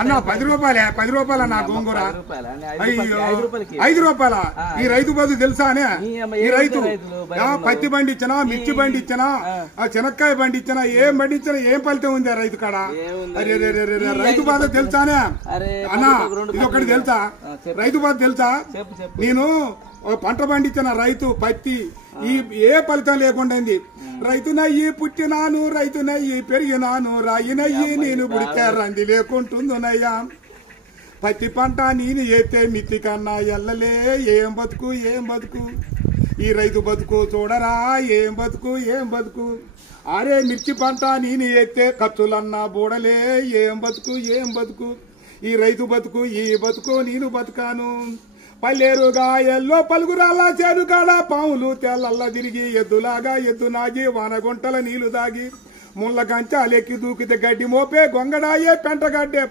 అన్న 10 రూపాయలే 10 రూపాయల నా గోంగూర అయ్యో 5 రూపాయల ఈ రైతు బదు తెలుసానే ఈ రైతు పత్తి బండి ఇచ్చినా మిర్చి బండి ఇచ్చినా చెనక్కాయ బండి ఇచ్చినా ఏం బండి ఇచ్చినా ఏం ఫలితం ఉంది రైతు కాడ అరే రైతు బాధ తెలుసానే అన్న ఇది ఒకటి తెలుసా రైతు బాధ తెలుసా నేను పంట పండించిన రైతు పత్తి ఈ ఏ ఫలితం లేకుండా రైతునయ్యి పుట్టినాను రైతునయ్యి పెరిగినాను రాయినయ్యి నేను పుడితే రంది లేకుంటుందనయ్యా పత్తి పంట నేను ఎత్తే మిత్తి కన్నా ఎల్లలే ఏం బతుకు ఏం బతుకు ఈ రైతు బతుకు చూడరా ఏం బతుకు ఏం బతుకు అరే మిర్చి పంట నేను ఎత్తే ఖర్చులన్నా బూడలే ఏం బతుకు ఏం బతుకు ఈ రైతు బతుకు ఈ బతుకు నేను బతుకాను పల్లెరుగా ఎల్లో పలుగురాల చేను కాడ పాములు తెల్లల్లా తిరిగి ఎద్దులాగా ఎద్దు నాగి వానగుంటల నీళ్లు దాగి ముళ్ళ కంచాలెక్కి దూకితే గడ్డి మోపే గొంగడాయే పెంటగడ్డే